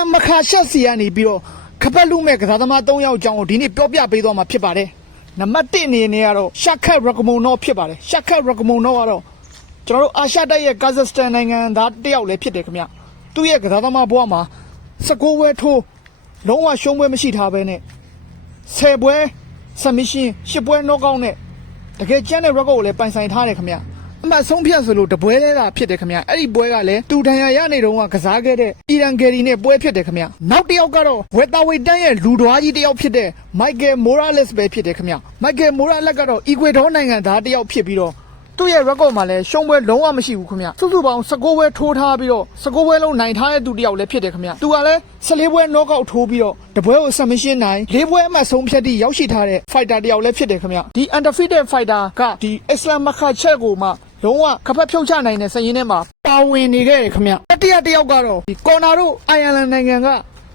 မ်မခါရှက်စီကနေပြီးတော့ခပတ်လူမဲ့ကစားသမား3ယောက်အကြောင်းကိုဒီနေ့ပြောပြပေးသွားမှာဖြစ်ပါတယ်နံပါတ်1အနေနဲ့ကတော့ရှာခတ်ရကမုံနောဖြစ်ပါတယ်ရှာခတ်ရကမုံနောကတော့ကျွန်တော်တို့အာရှတိုက်ရဲ့ကာဇက်စတန်နိုင်ငံသားတစ်ယောက်လည်းဖြစ်တယ်ခင်ဗျသူ့ရဲ့ကစားသမားဘဝမှာ19ပွဲထိုးလုံးဝရှုံးပွဲမရှိထားဘဲနဲ့10ပွဲဆမရှင်10ပွဲနော့ကောက်နဲ့တကယ်ကျန်းတဲ့ record ကိုလည်းပိုင်ဆိုင်ထားတယ်ခင်ဗျအမှတ်ဆုံးဖြတ်ဆိုလို့တပွဲလဲတာဖြစ်တယ်ခင်ဗျအဲ့ဒီပွဲကလည်းတူတန်ရရနေတုန်းကကစားခဲ့တဲ့အီရန်ဂယ်ရီနဲ့ပွဲဖြစ်တယ်ခင်ဗျနောက်တစ်ယောက်ကတော့ဝက်တာဝေတန်းရဲ့လူတော်ကြီးတစ်ယောက်ဖြစ်တဲ့မိုက်ကယ်မိုရာလက်စ်ပဲဖြစ်တယ်ခင်ဗျမိုက်ကယ်မိုရာလက်ကတော့အီကွေဒေါနိုင်ငံသားတစ်ယောက်ဖြစ်ပြီးတော့သူ့ရဲ့ record မှာလည်းရှုံးပွဲလုံးဝမရှိဘူးခင်ဗျစုစုပေါင်း19ပွဲထိုးထားပြီးတော့19ပွဲလုံးနိုင်ထားတဲ့သူတစ်ယောက်လည်းဖြစ်တယ်ခင်ဗျသူကလည်း14ပွဲ knock out ထိုးပြီးတော့တပွဲကို submission နိုင်4ပွဲအမှတ်ဆုံးဖြတ်ပြီးရောက်ရှိထားတဲ့ fighter တစ်ယောက်လည်းဖြစ်တယ်ခင်ဗျဒီ undefeated fighter ကဒီအစ္စလမ်မခါချက်ကိုမှလုံးဝခပတ်ဖြုတ်ချနိုင်တဲ့စရင်ထဲမှာပါဝင်နေခဲ့တယ်ခင်ဗျတတိယတစ်ယောက်ကတော့ဒီကော်နာတို့အိုင်ယာလန်နိုင်ငံက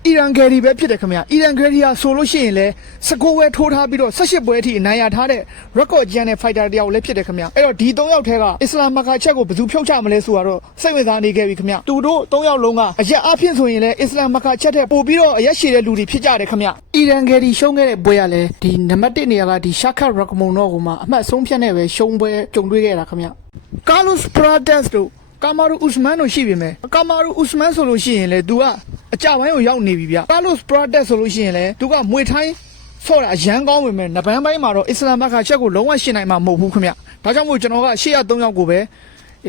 အီရန်ဂယ်ရီပဲဖြစ်တယ်ခင်ဗျအီရန်ဂယ်ရီဟာဆိုလို့ရှိရင်လည်း19ပွဲထိုးထားပြီးတော့18ပွဲအထိအနိုင်ရထားတဲ့ record ကျန်တဲ့ fighter တစ်ယောက်လည်းဖြစ်တယ်ခင်ဗျအဲ့တော့ဒီ3ယောက်ထဲကအစ္စလာမ်မခါချက်ကိုဘယ်သူဖြုတ်ချမလဲဆိုတော့စိတ်ဝင်စားနေခဲ့ပြီခင်ဗျသူတို့3ယောက်လုံးကအရက်အဖြစ်ဆိုရင်လည်းအစ္စလာမ်မခါချက်တဲ့ပို့ပြီးတော့အရက်ရှည်တဲ့လူတွေဖြစ်ကြတယ်ခင်ဗျအီရန်ဂယ်ရီရှုံးခဲ့တဲ့ပွဲကလည်းဒီနံပါတ်1နေရာကဒီရှာခတ်ရကမုံတော့ကိုမှအမှတ်ဆုံးဖြတ်နေပဲရှုံးပွဲကြုံတွေ့ခဲ့တာခင်ဗျကာလုစ်ပရာဒက်စ်တို့ကာမာရူဥစမန်တို့ရှိပြီမယ်ကာမာရူဥစမန်ဆိုလို့ရှိရင်လေသူကအကြပိုင်းကိုရောက်နေပြီဗျကာလုစ်ပရာဒက်ဆိုလို့ရှိရင်လေသူကမွေထိုင်းဆော့တာအရန်ကောင်းဝင်မယ်နဘန်းပိုင်းမှာတော့အစ္စလာမ်မခါချက်ကိုလုံးဝရှင်းနိုင်မှာမဟုတ်ဘူးခင်ဗျဒါကြောင့်မို့ကျွန်တော်က803ယောက်ကိုပဲ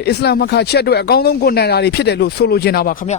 အစ္စလာမ်မခါချက်အတွက်အကောင်းဆုံးကွန်တန်တာတွေဖြစ်တယ်လို့ဆိုလိုချင်တာပါခင်ဗျ